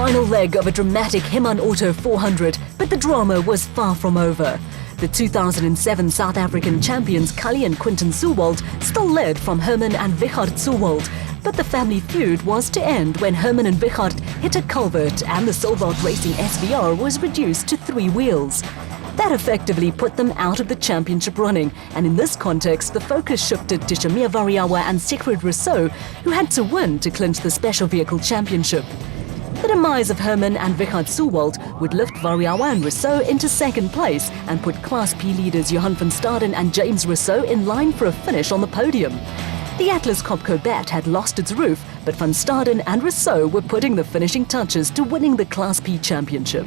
final leg of a dramatic Heman Auto 400, but the drama was far from over. The 2007 South African champions Cully and Quinton Zewald still led from Herman and Wichard Zewald, but the family feud was to end when Herman and Wichard hit a culvert and the Silvart Racing SVR was reduced to 3 wheels. That effectively put them out of the championship running, and in this context, the focus shifted to Shamir Variawa and Sigrid Rousseau, who had to win to clinch the Special Vehicle Championship. The demise of Herman and Wichard Zewald would lift Variawa and Rousseau into second place and put Class P leaders Johan van Staden and James Rousseau in line for a finish on the podium. The Atlas Copco bat had lost its roof, but van Staden and Rousseau were putting the finishing touches to winning the Class P championship.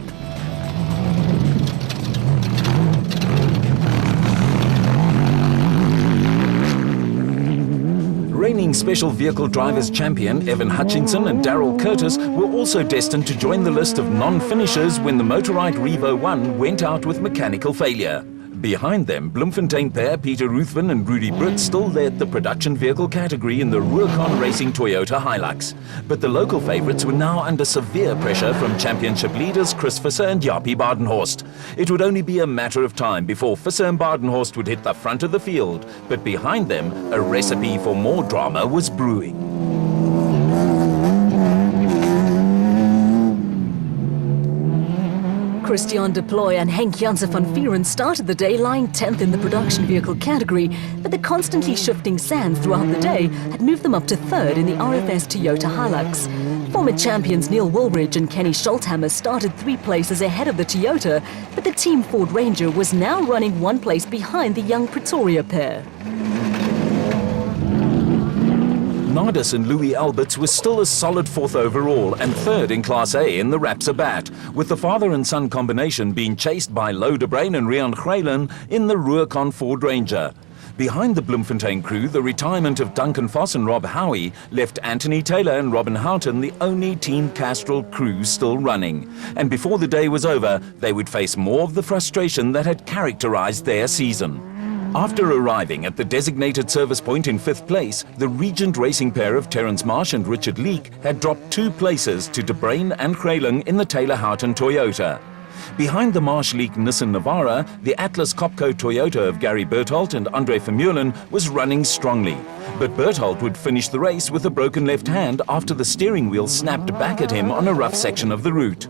Reigning Special Vehicle Drivers Champion Evan Hutchinson and Darryl Curtis were also destined to join the list of non-finishers when the Motorite Revo 1 went out with mechanical failure. Behind them, Bloemfontein pair Peter Ruthven and Rudy Britt still led the production vehicle category in the Ruacon Racing Toyota Hilux. But the local favourites were now under severe pressure from championship leaders Chris Visser and Jaapie Badenhorst. It would only be a matter of time before Visser and Badenhorst would hit the front of the field, but behind them, a recipe for more drama was brewing. Christian de Ploy and Henk Janssen van Vieren started the day lying 10th in the production vehicle category, but the constantly shifting sands throughout the day had moved them up to 3rd in the RFS Toyota Hilux. Former champions Neil Woolridge and Kenny Schulthammer started 3 places ahead of the Toyota, but the Team Ford Ranger was now running 1 place behind the young Pretoria pair. Nardis and Louis Alberts were still a solid 4th overall and 3rd in Class A in the Rapsa bat, with the father and son combination being chased by Louw de Bruin and Rian Greylen in the Ruacon Ford Ranger. Behind the Bloemfontein crew, the retirement of Duncan Foss and Rob Howie left Anthony Taylor and Robin Houghton the only Team Castrol crew still running. And before the day was over, they would face more of the frustration that had characterized their season. After arriving at the designated service point in 5th place, the Regent Racing pair of Terence Marsh and Richard Leek had dropped 2 places to De Bruin and Greyling in the Taylor Houghton Toyota. Behind the Marsh-Leek Nissan Navara, the Atlas Copco Toyota of Gary Berthold and Andre Vermeulen was running strongly. But Berthold would finish the race with a broken left hand after the steering wheel snapped back at him on a rough section of the route.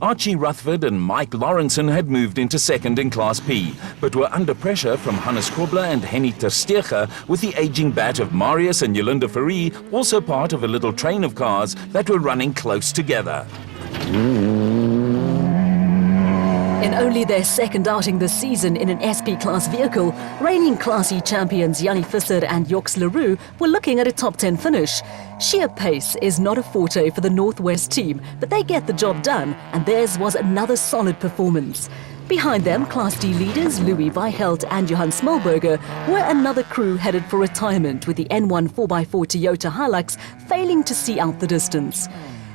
Archie Rutherford and Mike Lawrenson had moved into 2nd in Class P, but were under pressure from Hannes Krobler and Henny Tersteger, with the aging bat of Marius and Yolinda Ferrie also part of a little train of cars that were running close together. In only their 2nd outing this season in an SP class vehicle, reigning Class E champions Jannie Visser and Joks Leroux were looking at a top 10 finish. Sheer pace is not a forte for the Northwest team, but they get the job done, and theirs was another solid performance. Behind them, Class D leaders Louis Weichelt and Johan Smolberger were another crew headed for retirement, with the N1 4x4 Toyota Hilux failing to see out the distance.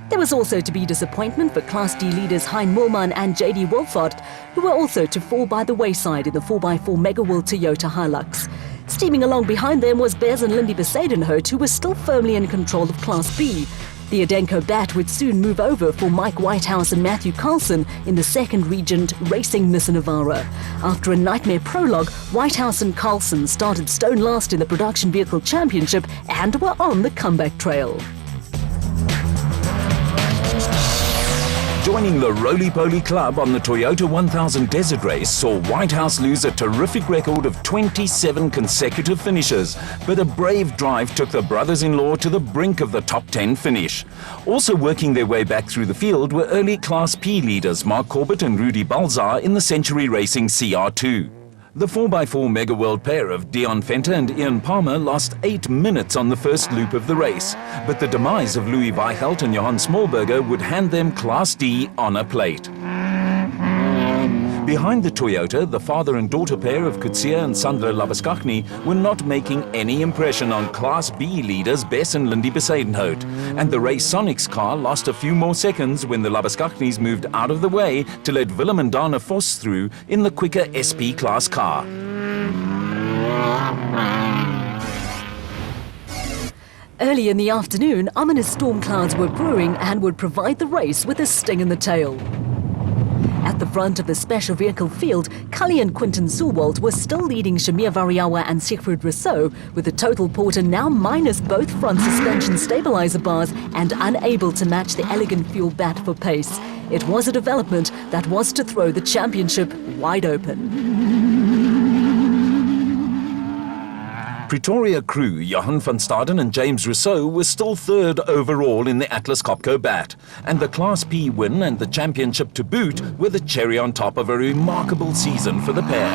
There was also to be disappointment for Class D leaders Hein Moorman and J.D. Wolfart, who were also to fall by the wayside in the 4x4 Mega World Toyota Hilux. Steaming along behind them was Bez and Lindy Besadenhout, who were still firmly in control of Class B. The Adenco bat would soon move over for Mike Whitehouse and Matthew Carlson in the 2nd Regent Racing Nissan Navara. After a nightmare prologue, Whitehouse and Carlson started stone last in the Production Vehicle Championship and were on the comeback trail. Joining the Roly-Poly Club on the Toyota 1000 Desert Race saw Whitehouse lose a terrific record of 27 consecutive finishes, but a brave drive took the brothers-in-law to the brink of the top 10 finish. Also working their way back through the field were early Class P leaders Mark Corbett and Rudy Balzar in the Century Racing CR2. The 4x4 Mega World pair of Dion Venter and Ian Palmer lost 8 minutes on the first loop of the race, but the demise of Louis Weichelt and Johan Smolberger would hand them Class D on a plate. Behind the Toyota, the father and daughter pair of Kutsia and Sandra Labaskachny were not making any impression on Class B leaders Bess and Lindy Besadenhout, and the Ray Sonics car lost a few more seconds when the Labaskachnys moved out of the way to let Willem and Dana Vos through in the quicker SP class car. Early in the afternoon, ominous storm clouds were brewing and would provide the race with a sting in the tail. At the front of the special vehicle field, Cully and Quinton Zumwalt were still leading Shamir Variawa and Siegfried Rousseau, with the total porter now minus both front suspension stabilizer bars and unable to match the Elegant Fuel bat for pace. It was a development that was to throw the championship wide open. Pretoria crew Johan van Staden and James Rousseau were still third overall in the Atlas Copco bat, and the Class P win and the championship to boot were the cherry on top of a remarkable season for the pair.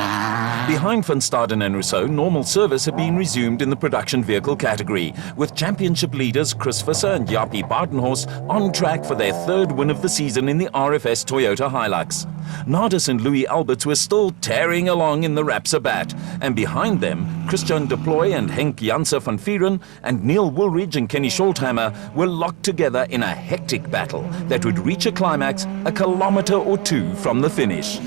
Behind van Staden and Rousseau, normal service had been resumed in the production vehicle category, with championship leaders Chris Visser and Jaapie Badenhorst on track for their third win of the season in the RFS Toyota Hilux. Nardis and Louis Alberts were still tearing along in the Rapsa bat, and behind them, Christian de Ploy and Henk Janse van Vieren and Neil Woolridge and Kenny Scholthammer were locked together in a hectic battle that would reach a climax a kilometre or two from the finish.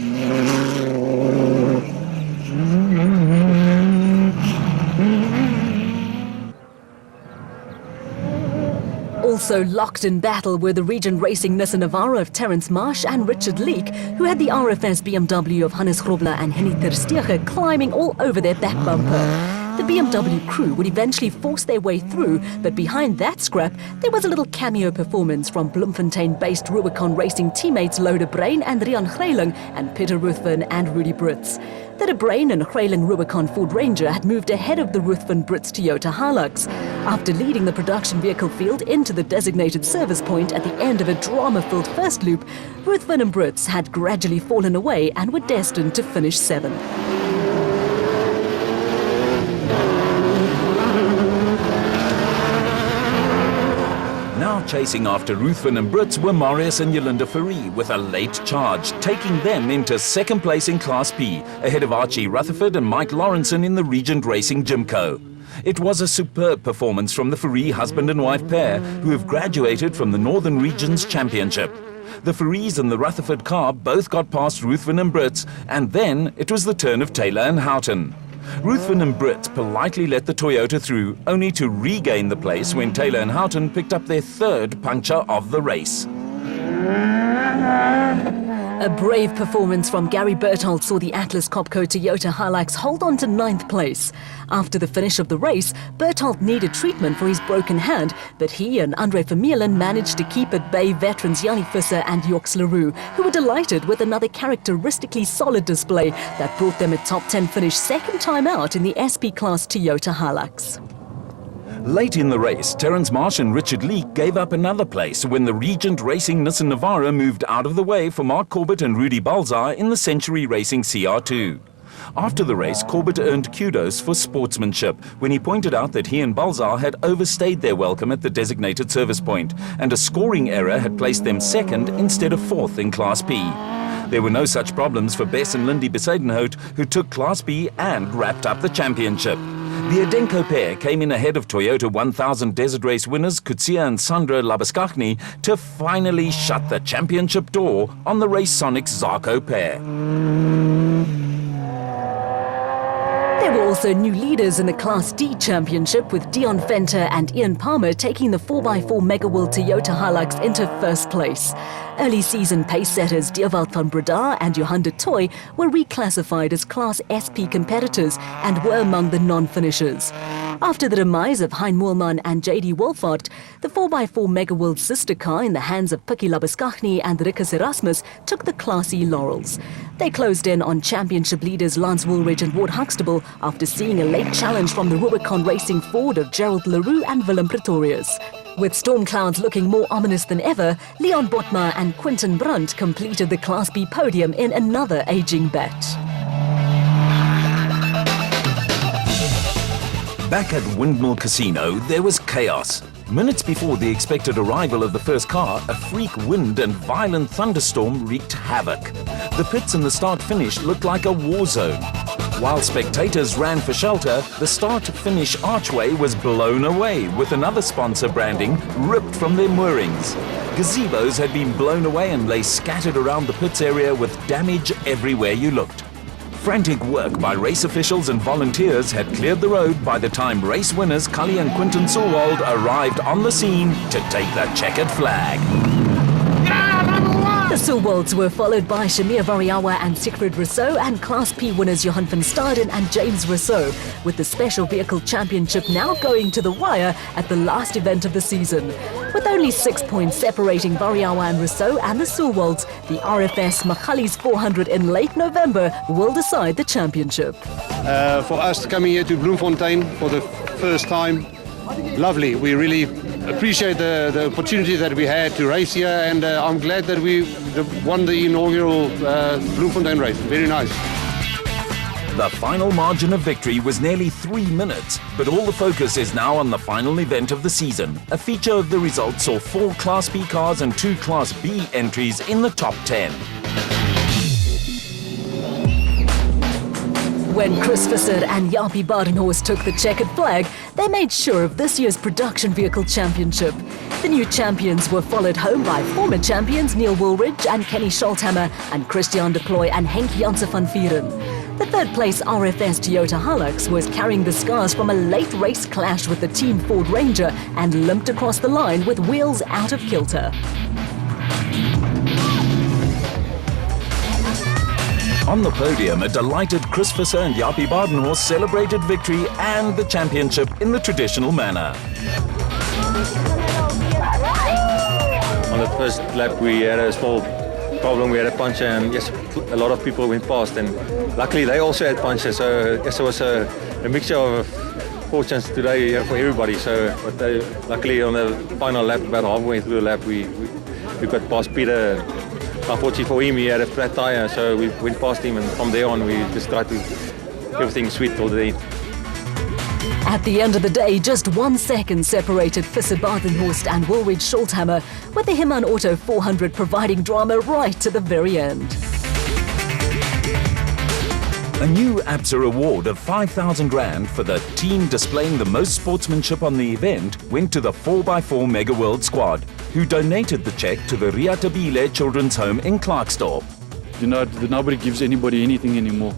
Also locked in battle were the Regent Racing Nissan Navara of Terence Marsh and Richard Leek, who had the RFS BMW of Hannes Grobler and Henny ter Steege climbing all over their back bumper. The BMW crew would eventually force their way through, but behind that scrap, there was a little cameo performance from Bloemfontein-based Rubicon Racing teammates Louw de Bruin and Rian Greyling and Peter Ruthven and Rudy Brits. The de Bruin and Greyling Rubicon Ford Ranger had moved ahead of the Ruthven Brits Toyota Hilux. After leading the production vehicle field into the designated service point at the end of a drama-filled first loop, Ruthven and Brits had gradually fallen away and were destined to finish 7th. Now chasing after Ruthven and Brits were Marius and Yolanda Fourie with a late charge, taking them into second place in Class P, ahead of Archie Rutherford and Mike Lawrenson in the Regent Racing Jimco. It was a superb performance from the Fourie husband and wife pair, who have graduated from the Northern Regions Championship. The Fouries and the Rutherford car both got past Ruthven and Brits, and then it was the turn of Taylor and Houghton. Ruthven and Brits politely let the Toyota through, only to regain the place when Taylor and Houghton picked up their third puncture of the race. A brave performance from Gary Berthold saw the Atlas Copco Toyota Hilux hold on to 9th place. After the finish of the race, Berthold needed treatment for his broken hand, but he and Andre Vermeulen managed to keep at bay veterans Jannie Visser and Joks Leroux, who were delighted with another characteristically solid display that brought them a top 10 finish second time out in the SP Class Toyota Hilux. Late in the race, Terence Marsh and Richard Leek gave up another place when the Regent Racing Nissan Navara moved out of the way for Mark Corbett and Rudy Balzar in the Century Racing CR2. After the race, Corbett earned kudos for sportsmanship when he pointed out that he and Balzar had overstayed their welcome at the designated service point, and a scoring error had placed them second instead of fourth in Class P. There were no such problems for Bess and Lindy Besadenhout, who took Class B and wrapped up the championship. The Adenko pair came in ahead of Toyota 1000 Desert Race winners Kutsia and Sandra Labuskaghni to finally shut the championship door on the Race Sonics Zarco pair. There were also new leaders in the Class D Championship, with Dion Venter and Ian Palmer taking the 4x4 Mega World Toyota Hilux into first place. Early season pace setters Dewald van Breda and Johan de Toy were reclassified as Class SP competitors and were among the non-finishers. After the demise of Hein Moelman and JD Wolfart, the 4x4 Mega World sister car in the hands of Pikkie Labuskaghni and Rikus Erasmus took the Class E laurels. They closed in on championship leaders Lance Woolridge and Ward Huxtable after seeing a late challenge from the Rubicon Racing Ford of Gerald Leroux and Willem Pretorius. With storm clouds looking more ominous than ever, Leon Botma and Quinton Brandt completed the Class B podium in another aging bat. Back at Windmill Casino, there was chaos. Minutes before the expected arrival of the first car, a freak wind and violent thunderstorm wreaked havoc. The pits and the start-finish looked like a war zone. While spectators ran for shelter, the start-finish archway was blown away, with another sponsor branding ripped from their moorings. Gazebos had been blown away and lay scattered around the pits area with damage everywhere you looked. Frantic work by race officials and volunteers had cleared the road by the time race winners Cully and Quinton Sulwald arrived on the scene to take the checkered flag. The Sulwalds were followed by Shamir Variawa and Siegfried Rousseau, and Class P winners Johan van Staden and James Rousseau, with the Special Vehicle Championship now going to the wire at the last event of the season. With only 6 points separating Variawa and Rousseau and the Sulwalds, the RFS Magalies 400 in late November will decide the championship. For us coming here to Bloemfontein for the first time, lovely. We really appreciate the opportunity that we had to race here, and I'm glad that we won the inaugural Bloemfontein race. Very nice. The final margin of victory was nearly 3 minutes, but all the focus is now on the final event of the season. A feature of the results saw 4 Class B cars and 2 Class B entries in the top 10. When Chris Visser and Jaapie Badenhorst took the checkered flag, they made sure of this year's Production Vehicle Championship. The new champions were followed home by former champions Neil Woolridge and Kenny Scholthammer and Christian de Plooy and Henk Janse van Vieren. The third place RFS Toyota Hilux was carrying the scars from a late race clash with the Team Ford Ranger and limped across the line with wheels out of kilter. On the podium, a delighted Chris Visser and Jaapie Badenhorst celebrated victory and the championship in the traditional manner. On the first lap we had a small problem, we had a puncture, and yes, a lot of people went past, and luckily they also had punctures, so yes, it was a mixture of fortunes today for everybody. So but luckily on the final lap, about halfway through the lap, we got past Peter. Unfortunately for him, he had a flat tire, so we went past him, and from there on we just tried to keep everything sweet till the end. At the end of the day, just 1 second separated Visser Badenhorst and Woolridge Scholthammer, with the Himan Auto 400 providing drama right to the very end. A new ABSA award of 5,000 Rand for the team displaying the most sportsmanship on the event went to the 4x4 Mega World squad, who donated the cheque to the Ria Tabile Children's Home in Klerksdorp. You know, nobody gives anybody anything anymore.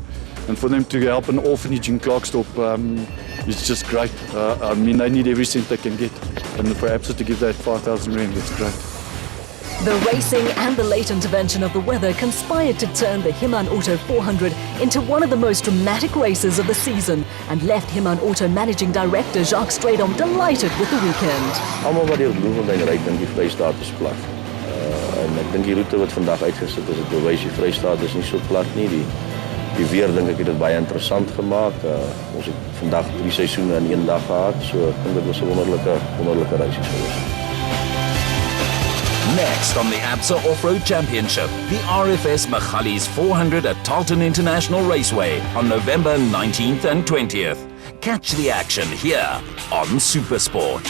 And for them to help an orphanage in Klerksdorp, it's just great. I mean, they need every cent they can get. And for ABSA to give that 5,000 Rand, that's great. The racing and the late intervention of the weather conspired to turn the Himan Auto 400 into one of the most dramatic races of the season and left Himan Auto Managing Director Jacques Strydom delighted with the weekend. Almal wat hier op Bloemfontein ry, dink die Vrystaat is plat. En ek dink die roete wat vandag uitgesit is, dit bewys die Vrystaat is nie so plat nie. Die weer dink ek het dit baie interessant gemaak. Ons het vandag 3 seisoene in 1 dag gehad, so ek dink dit was 'n wonderlike race geweest. Next on the ABSA Off-Road Championship, the RFS Magalies 400 at Tarleton International Raceway on November 19th and 20th. Catch the action here on Supersport.